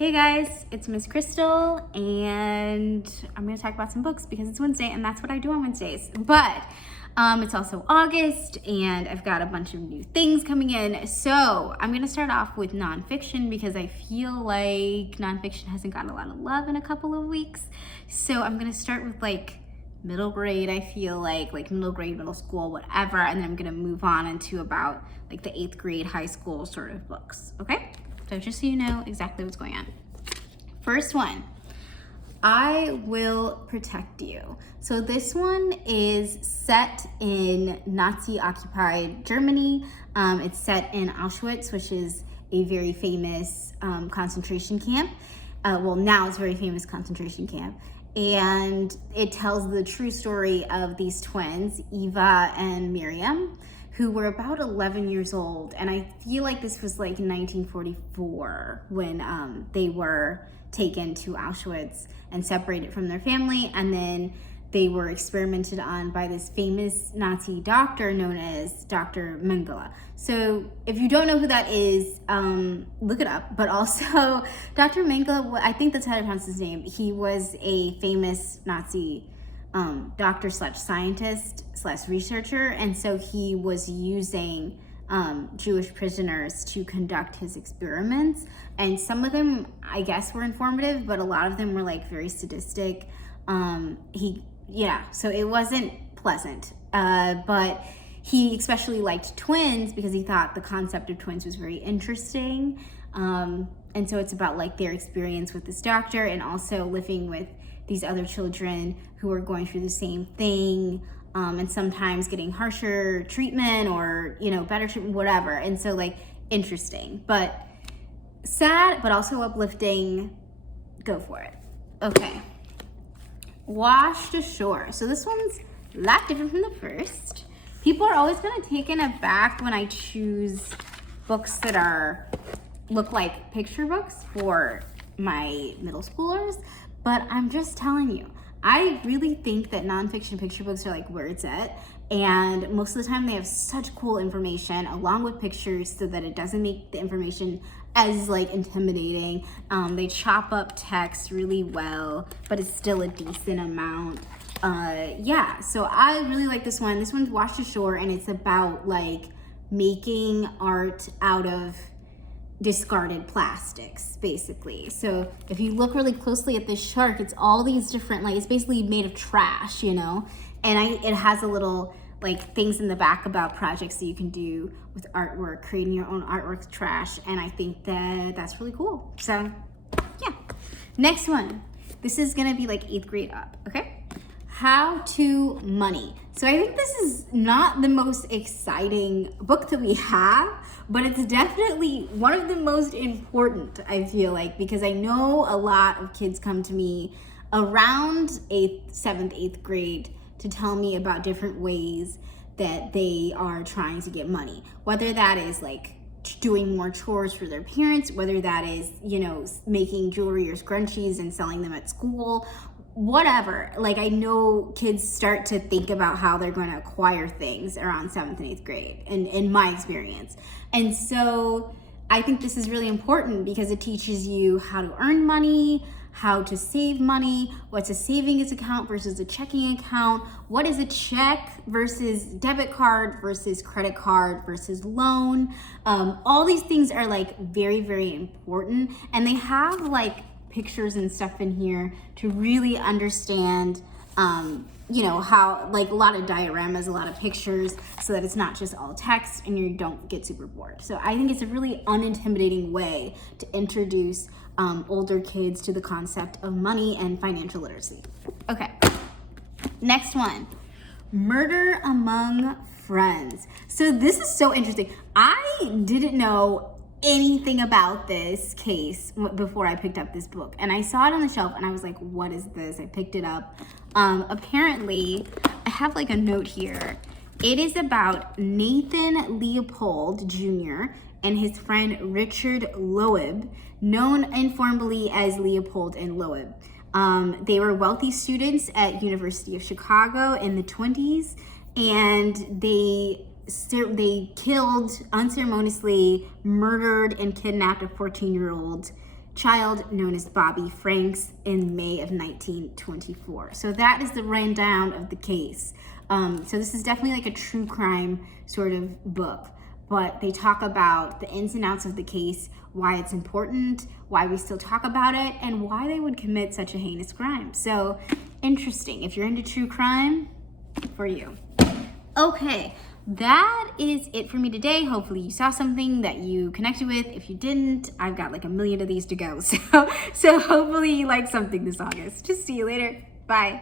Hey guys, it's Miss Crystal, and I'm gonna talk about some books because it's Wednesday and that's what I do on Wednesdays. But it's also August and I've got a bunch of new things coming in. So I'm gonna start off with nonfiction because I feel like nonfiction hasn't gotten a lot of love in a couple of weeks. So I'm gonna start with like middle grade, I feel like middle grade, middle school, whatever. And then I'm gonna move on into about like the 8th grade, high school sort of books, okay? So just so you know exactly what's going on. First one, I Will Protect You. So this one is set in Nazi-occupied Germany. It's set in Auschwitz, which is a very famous concentration camp. Well, now it's a very famous concentration camp. And it tells the true story of these twins, Eva and Miriam, who were about 11 years old. And I feel like this was like 1944 when they were taken to Auschwitz and separated from their family. And then they were experimented on by this famous Nazi doctor known as Dr. Mengele. So if you don't know who that is, look it up. But also Dr. Mengele, I think that's how to pronounce his name. He was a famous Nazi doctor slash scientist slash researcher, and so he was using Jewish prisoners to conduct his experiments, and some of them I guess were informative, but a lot of them were like very sadistic. So it wasn't pleasant, but he especially liked twins because he thought the concept of twins was very interesting, and so it's about like their experience with this doctor and also living with these other children who are going through the same thing, and sometimes getting harsher treatment or, better treatment, whatever. And so like interesting, but sad, but also uplifting. Go for it. Okay. Washed Ashore. So this one's a lot different from the first. People are always kind of taken aback when I choose books that look like picture books for my middle schoolers. But I'm just telling you, I really think that nonfiction picture books are like where it's at. And most of the time they have such cool information along with pictures so that it doesn't make the information as like intimidating. They chop up text really well, but it's still a decent amount. So I really like this one. This one's Washed Ashore, and it's about like making art out of discarded plastics, basically. So if you look really closely at this shark, it's all these different, like, it's basically made of trash, and it has a little like things in the back about projects that you can do with artwork, creating your own artwork with trash, and I think that that's really cool. So yeah. Next one, this is gonna be like 8th grade up, okay? How to Money. So I think this is not the most exciting book that we have, but it's definitely one of the most important, I feel like, because I know a lot of kids come to me around 7th, 8th grade to tell me about different ways that they are trying to get money. Whether that is like doing more chores for their parents, whether that is, making jewelry or scrunchies and selling them at school, whatever. Like, I know kids start to think about how they're going to acquire things around 7th and 8th grade, in my experience. And so I think this is really important because it teaches you how to earn money, how to save money, what's a savings account versus a checking account, what is a check versus debit card versus credit card versus loan. All these things are like very, very important, and they have like pictures and stuff in here to really understand how, like, a lot of dioramas, a lot of pictures, so that it's not just all text and you don't get super bored. So I think it's a really unintimidating way to introduce older kids to the concept of money and financial literacy. Okay, next one, Murder Among Friends. So this is so interesting. I didn't know anything about this case before I picked up this book, and I saw it on the shelf and I was like, what is this? I picked it up. Apparently I have like a note here. It is about Nathan Leopold Jr. and his friend Richard Loeb, known informally as Leopold and Loeb. They were wealthy students at University of Chicago in the 20s, and they killed, unceremoniously murdered and kidnapped a 14-year-old child known as Bobby Franks in May of 1924. So that is the rundown of the case. So this is definitely like a true crime sort of book, but they talk about the ins and outs of the case, why it's important, why we still talk about it, and why they would commit such a heinous crime. So interesting. If you're into true crime, for you. Okay, that is it for me today. Hopefully you saw something that you connected with. If you didn't, I've got like a million of these to go. So hopefully you like something this August. Just see you later. Bye.